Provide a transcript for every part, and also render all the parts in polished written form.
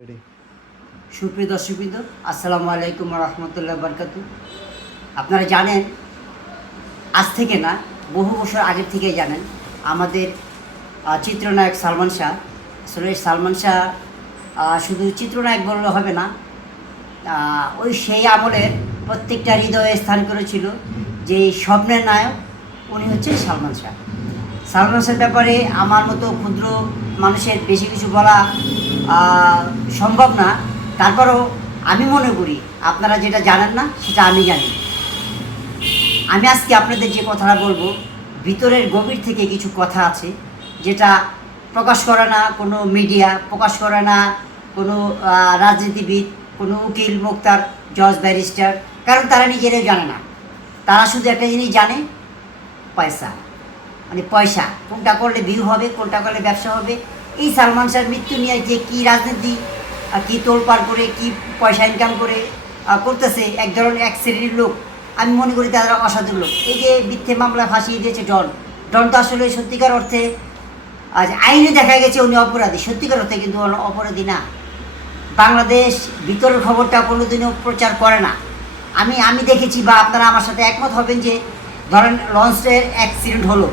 Ready. সুপ্রিয় দর্শকবৃন্দ, আসসালামু আলাইকুম রহমতুল্লাহ বরকাতু। আপনারা জানেন, আজ থেকে না বহু বছর আগের থেকেই জানেন আমাদের চিত্রনায়ক সালমান শাহ। আসলে সালমান শাহ শুধু চিত্রনায়ক বললে হবে না, ওই সেই আমলের প্রত্যেকটা হৃদয়ে স্থান করেছিল যে স্বপ্নের নায়ক উনি হচ্ছেন সালমান শাহ। সালমান শাহের ব্যাপারে আমার মতো ক্ষুদ্র মানুষের বেশি কিছু বলা সম্ভব না। তারপরেও আমি মনে করি আপনারা যেটা জানেন না সেটা আমি জানি। আমি আজকে আপনাদের যে কথাটা বলবো, ভিতরের গভীর থেকে কিছু কথা আছে যেটা প্রকাশ করে না কোনো মিডিয়া, প্রকাশ করে না কোনো রাজনীতিবিদ, কোনো উকিল, মুক্তার, জজ, ব্যারিস্টার, কারণ তারা নিজেরাই জানে না। তারা শুধু একটা জিনিস জানে, পয়সা। মানে পয়সা, কোনটা করলে ভিউ হবে, কোনটা করলে ব্যবসা হবে। এই সালমান শাহর মৃত্যু নিয়ে যে কী রাজনীতি, কী তোলপাড় করে, কী পয়সা ইনকাম করে করতেছে এক ধরনের এক শ্রেণীর লোক, আমি মনে করি তারা অসাধু লোক। এই যে মিথ্যে মামলা ফাঁসিয়ে দিয়েছে ডন তো আসলে সত্যিকার অর্থে আজ আইনে দেখা গেছে উনি অপরাধী, সত্যিকার অর্থে কিন্তু অপরাধী না। বাংলাদেশ ভিতরের খবরটা কোনোদিনও প্রচার করে না। আমি দেখেছি, বা আপনারা আমার সাথে একমত হবেন যে ধরেন লঞ্চের অ্যাক্সিডেন্ট হলো,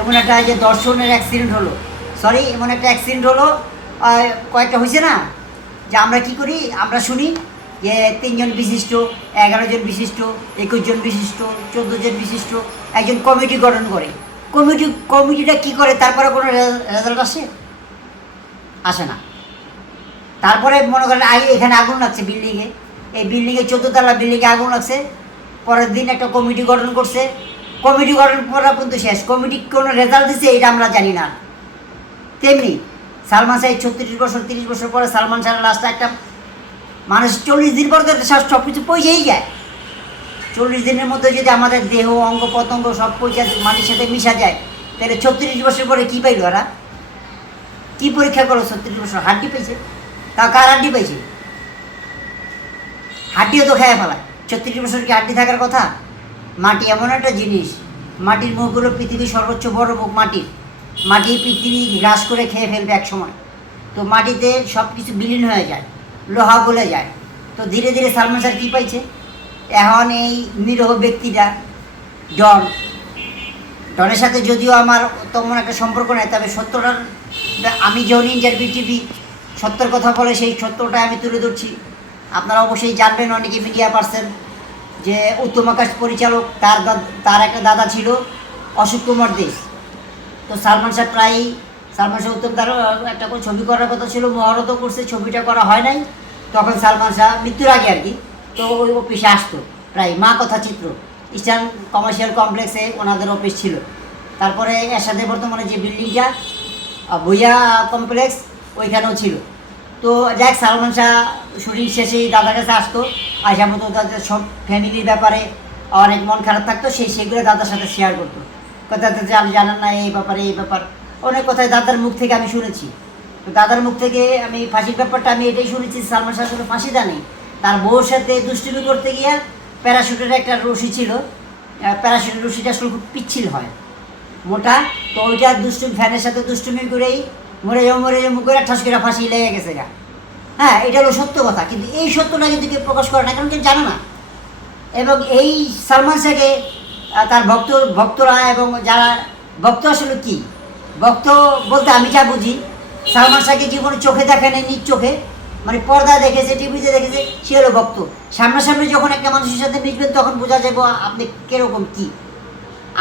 এমন একটা যে দর্শনের অ্যাক্সিডেন্ট হলো, এমন একটা অ্যাক্সিডেন্ট হলো, কয়েকটা হয়েছে না, যে আমরা কি করি, আমরা শুনি যে 3 জন বিশিষ্ট, 11 জন বিশিষ্ট, 21 জন বিশিষ্ট, 14 জন বিশিষ্ট একজন কমিটি গঠন করে। কমিটিটা কি করে, তারপরে কোনো রেজাল্ট আসে না। তারপরে মনে করেন এখানে আগুন লাগছে বিল্ডিংয়ে, এই বিল্ডিংয়ে 14 তলা বিল্ডিংয়ে আগুন লাগছে, পরের দিন একটা কমিটি গঠন করছে, কমিটি গঠন করা পর্যন্ত শেষ, কমিটি কোনো রেজাল্ট দিচ্ছে এটা আমরা জানি না। তেমনি সালমান শাহ 36 বছর 30 বছর পরে সালমান শাহের লাস্টটা একটা মানুষ 40 দিন পরে তো সব কিছু পয়সাই যায়। 40 দিনের মধ্যে যদি আমাদের দেহ, অঙ্গ প্রত্যঙ্গ সব পয়সা মানুষের সাথে মিশা যায়, তাহলে 36 বছর পরে কী পাইল ওরা? কী পরীক্ষা করলো? 36 বছর হাড্ডি পেয়েছে। তা কার হাড্ডি পেয়েছে? হাড্ডিও তো খেয়ে ফেলায়। 36 বছর কি হাড্ডি থাকার কথা? মাটি এমন একটা জিনিস, মাটির মুখগুলো পৃথিবীর সর্বোচ্চ বড় মুখ মাটির। মাটি পৃথিবী গ্রাস করে খেয়ে ফেলবে এক সময়। তো মাটিতে সব কিছু বিলীন হয়ে যায়, লোহা গলে যায়। তো ধীরে ধীরে সালমান শাহ কী পাইছে? এখন এই নিরহ ব্যক্তিটা ডনের সাথে যদিও আমার তেমন একটা সম্পর্ক নেই, তবে সত্যটার আমি যখন ইন্টারভিউ টিভি সত্যর কথা বলে সেই সত্যটা আমি তুলে ধরছি। আপনারা অবশ্যই জানবেন, অনেকে মিডিয়া পার্সন, যে উত্তম আকাশ পরিচালক, তার একটা দাদা ছিল অশোক কুমার দে। তো সালমান শাহ উত্তম তার একটা করে ছবি করার কথা ছিল, মহরতও করছে, ছবিটা করা হয় নাই। তখন সালমান শাহ মৃত্যুর আগে আর কি, তো ওই অফিসে আসতো প্রায়, মা কথা চিত্র ইস্টার্ন কমার্শিয়াল কমপ্লেক্সে ওনাদের অফিস ছিল। তারপরে এর সাথে বর্তমানে যে বিল্ডিংটা ভুইয়া কমপ্লেক্স, ওইখানেও ছিল। তো যাক, সালমান শাহ শুটিং শেষেই দাদার কাছে আসতো, আসা মতো তাদের সব ফ্যামিলির ব্যাপারে অনেক মন খারাপ থাকতো, সেগুলো দাদার সাথে শেয়ার করতো। কথা যে আমি জানান না এই ব্যাপার অনেক কথাই দাদার মুখ থেকে আমি শুনেছি। তো দাদার মুখ থেকে আমি ফাঁসির ব্যাপারটা আমি এটাই শুনেছি, সালমান শাহ আসলে ফাঁসি দেয়নি, তার বউর সাথে দুষ্টুমি করতে গিয়ে প্যারাশুটের একটা রশি ছিল, প্যারাশুটের রশিটা আসলে খুব পিচ্ছিল হয়, মোটা। তো ওইটা দুষ্টুমি, ফ্যানের সাথে দুষ্টুমি করেই মরে যাও মুখ করে ঠাস করে ফাঁসি লেগে গেছে গা। হ্যাঁ, এটা হলো সত্য কথা, কিন্তু এই সত্যটা কিন্তু কেউ প্রকাশ করে না, কারণ কেউ জানে না। এবং এই সালমান শাহকে তার ভক্তরা এবং যারা ভক্ত, আসলে কি ভক্ত বলতে আমি যা বুঝি, সালমান শাহকে জীবনে চোখে দেখে নেই, নিজ চোখে, মানে পর্দা দেখেছে, টিভিতে দেখেছে, সে হলো ভক্ত। সামনাসামনি যখন একটা মানুষের সাথে মিশবেন তখন বোঝা যাবে আপনি কীরকম কী।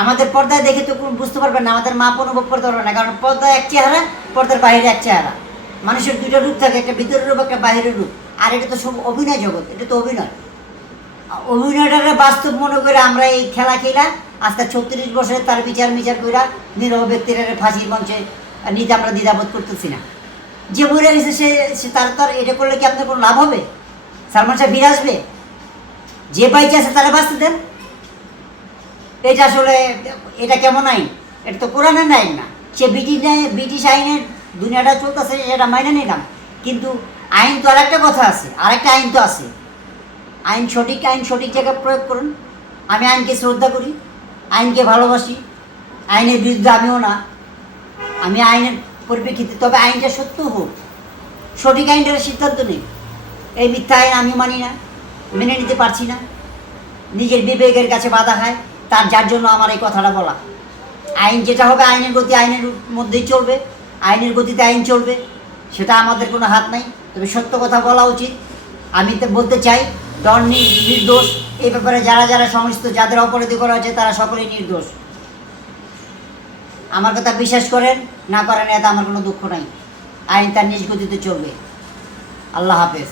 আমাদের পর্দায় দেখে তো বুঝতে পারবেন না, আমাদের মাপ অনুভব করতে পারবেন না, কারণ পর্দায় এক চেহারা, পর্দার বাইরে এক চেহারা। মানুষের দুইটা রূপ থাকে, একটা ভিতরের রূপ, একটা বাইরের রূপ। আর এটা তো সব অভিনয় জগৎ, এটা তো অভিনয়টাকে বাস্তব মনে করে আমরা এই খেলা খেলা আজকে 36 বছরে তার বিচার কইরা নিরহ ব্যক্তিরা ফাঁসির মঞ্চে নিতে আমরা দ্বিধাবোধ করতেছি না। যে মরে গেছে সে তার এটা করলে কি আপনার কোনো লাভ হবে? সালমান শাহ ফিরে আসবে? যে বাইচে আছে তারা বাঁচতে দেন। এটা আসলে এটা কেমন আইন? এটা তো কোরআনের আইন না, সে ব্রিটিশ আইনের দুনিয়াটা চলতেছে, এটা মাইনে নিলাম। কিন্তু আইন তো আরেকটা কথা আছে, আরেকটা আইন তো আছে। আইন সঠিক জায়গায় প্রয়োগ করুন। আমি আইনকে শ্রদ্ধা করি, আইনকে ভালোবাসি, আইনের বিরুদ্ধে আমিও না, আমি আইনের পরিপ্রেক্ষিতে, তবে আইনটা সত্য হোক, সঠিক আইনটার সিদ্ধান্ত নিন। এই মিথ্যা আইন আমি মানি না, মেনে নিতে পারছি না, নিজের বিবেকের কাছে বাধা খায়, যার জন্য আমার এই কথাটা বলা। আইন যেটা হবে, আইনের গতি আইনের মধ্যেই চলবে, আইনের গতিতে আইন চলবে, সেটা আমাদের কোনো হাত নাই। তবে সত্য কথা বলা উচিত। আমি তো বলতে চাই, ডন নির্দোষ। এই ব্যাপারে যারা যারা সমস্ত যাদের অপরাধী করা হয়েছে তারা সকলেই নির্দোষ। আমার কথা বিশ্বাস করেন না করেন, এতে আমার কোনো দুঃখ নাই। আইন তার নিজ গতিতে চলবে। আল্লাহ হাফেজ।